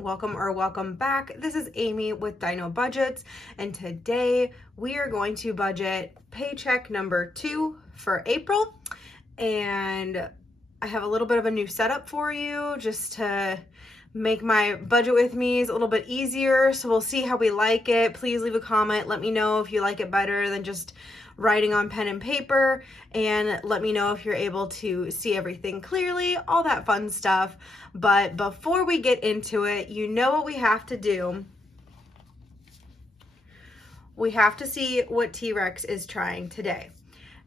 welcome or welcome back. This is Amy with Dino Budgets, and today we are going to budget paycheck number 2 for April. And I have a little bit of a new setup for you just to make my budget with me a little bit easier. So we'll see how we like it. Please leave a comment. Let me know if you like it better than just writing on pen and paper, and let me know if you're able to see everything clearly, all that fun stuff. But before we get into it, you know what we have to do. We have to see what T-Rex is trying today.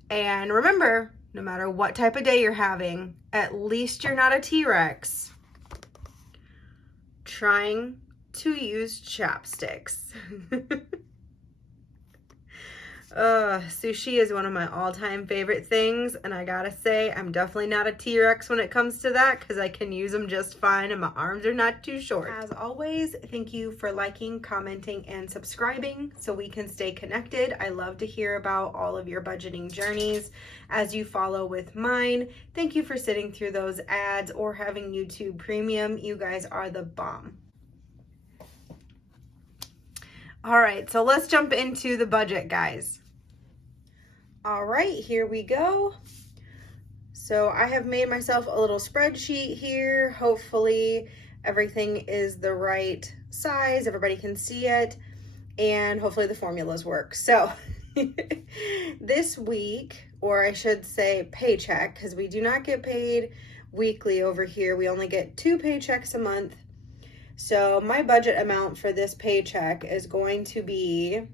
And remember, no matter what type of day you're having, at least you're not a T-Rex trying to use chapsticks. Sushi is one of my all-time favorite things, and I gotta say, I'm definitely not a T-Rex when it comes to that because I can use them just fine and my arms are not too short. As always, thank you for liking, commenting, and subscribing so we can stay connected. I love to hear about all of your budgeting journeys as you follow with mine. Thank you for sitting through those ads or having YouTube Premium. You guys are the bomb. All right, so let's jump into the budget, guys. All right, here we go. So I have made myself a little spreadsheet here. Hopefully everything is the right size, everybody can see it, and hopefully the formulas work. So this week, or I should say paycheck, because we do not get paid weekly over here. We only get 2 paychecks a month. So my budget amount for this paycheck is going to be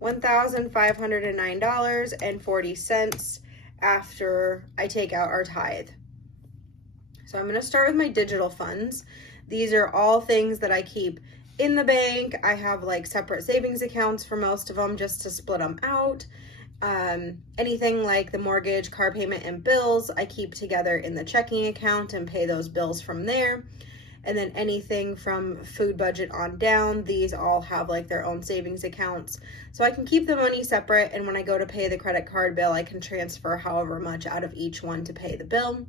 $1,509.40 after I take out our tithe. So I'm going to start with my digital funds. These are all things that I keep in the bank. I have like separate savings accounts for most of them just to split them out. Anything like the mortgage, car payment, and bills, I keep together in the checking account and pay those bills from there. And then anything from food budget on down, these all have like their own savings accounts. So I can keep the money separate, and when I go to pay the credit card bill, I can transfer however much out of each one to pay the bill.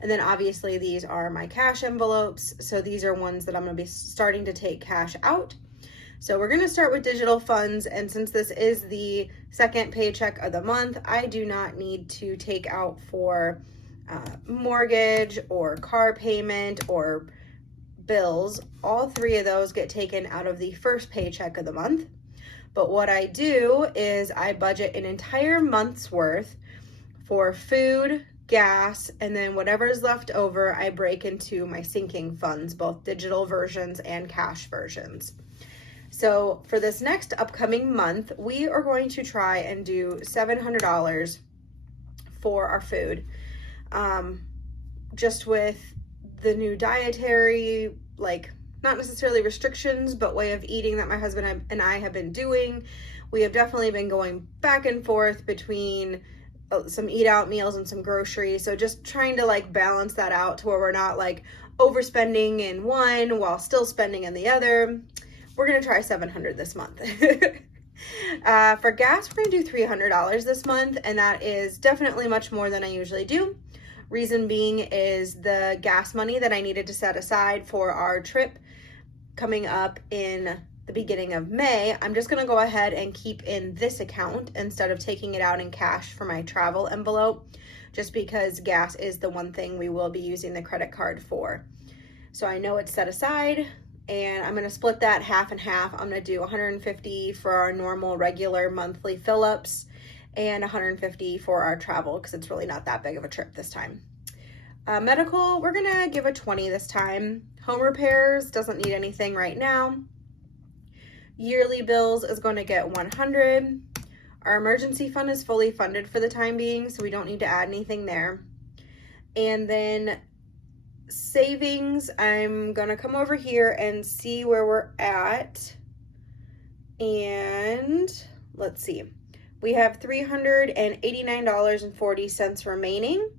And then obviously these are my cash envelopes. So these are ones that I'm gonna be starting to take cash out. So we're gonna start with digital funds, and since this is the second paycheck of the month, I do not need to take out for mortgage or car payment or bills. All 3 of those get taken out of the first paycheck of the month. But what I do is I budget an entire month's worth for food, gas, and then whatever is left over, I break into my sinking funds, both digital versions and cash versions. So for this next upcoming month, we are going to try and do $700 for our food. Just with the new dietary, like not necessarily restrictions, but way of eating that my husband and I have been doing. We have definitely been going back and forth between some eat out meals and some groceries. So just trying to like balance that out to where we're not like overspending in one while still spending in the other. We're going to try $700 this month. For gas, we're going to do $300 this month, and that is definitely much more than I usually do. Reason being is the gas money that I needed to set aside for our trip coming up in the beginning of May, I'm just going to go ahead and keep in this account instead of taking it out in cash for my travel envelope, just because gas is the one thing we will be using the credit card for. So I know it's set aside, and I'm going to split that half and half. I'm going to do $150 for our normal regular monthly fill-ups and $150 for our travel because it's really not that big of a trip this time. Medical, we're going to give a $20 this time. Home repairs, doesn't need anything right now. Yearly bills is going to get $100. Our emergency fund is fully funded for the time being, so we don't need to add anything there. And then savings, I'm going to come over here and see where we're at. And let's see. We have $389.40 remaining.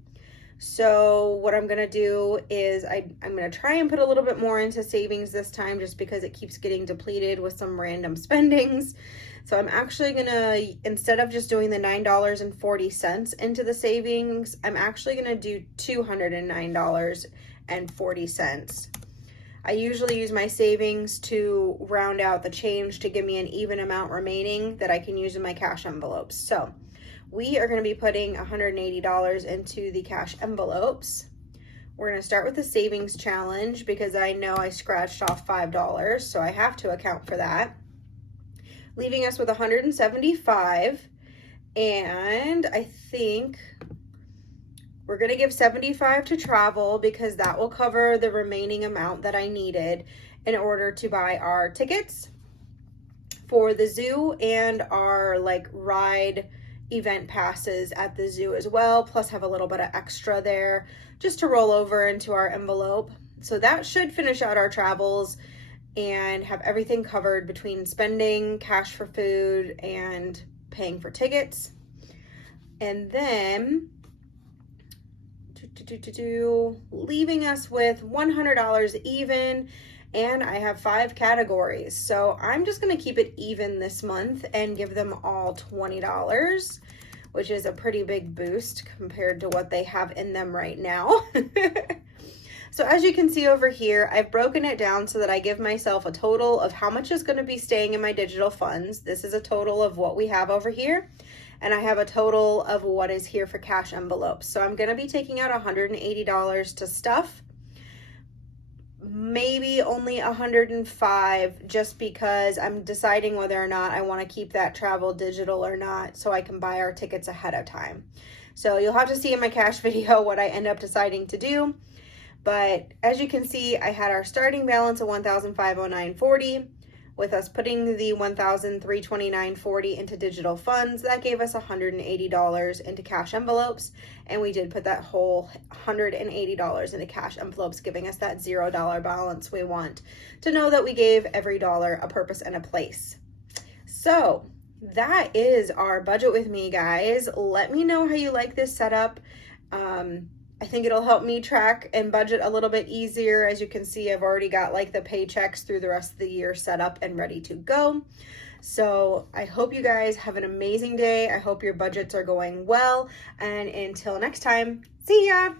So what I'm going to do is I'm going to try and put a little bit more into savings this time just because it keeps getting depleted with some random spendings. So I'm actually going to, instead of just doing the $9.40 into the savings, I'm actually going to do $209.40. I usually use my savings to round out the change to give me an even amount remaining that I can use in my cash envelopes. So we are going to be putting $180 into the cash envelopes. We're going to start with the savings challenge because I know I scratched off $5, so I have to account for that, leaving us with $175. And I think we're going to give $75 to travel because that will cover the remaining amount that I needed in order to buy our tickets for the zoo and our like ride event passes at the zoo as well, plus have a little bit of extra there just to roll over into our envelope. So that should finish out our travels and have everything covered between spending cash for food and paying for tickets. And then leaving us with $100 even, and I have 5 categories. So I'm just going to keep it even this month and give them all $20, which is a pretty big boost compared to what they have in them right now. So as you can see over here, I've broken it down so that I give myself a total of how much is going to be staying in my digital funds. This is a total of what we have over here. And I have a total of what is here for cash envelopes. So I'm going to be taking out $180 to stuff. Maybe only $105 just because I'm deciding whether or not I want to keep that travel digital or not so I can buy our tickets ahead of time. So you'll have to see in my cash video what I end up deciding to do. But as you can see, I had our starting balance of $1,509.40. With us putting the $1,329.40 into digital funds, that gave us $180 into cash envelopes, and we did put that whole $180 into cash envelopes, giving us that $0 balance we want to know that we gave every dollar a purpose and a place. So that is our budget with me, guys. Let me know how you like this setup. I think it'll help me track and budget a little bit easier. As you can see, I've already got like the paychecks through the rest of the year set up and ready to go. So I hope you guys have an amazing day. I hope your budgets are going well. And until next time, see ya.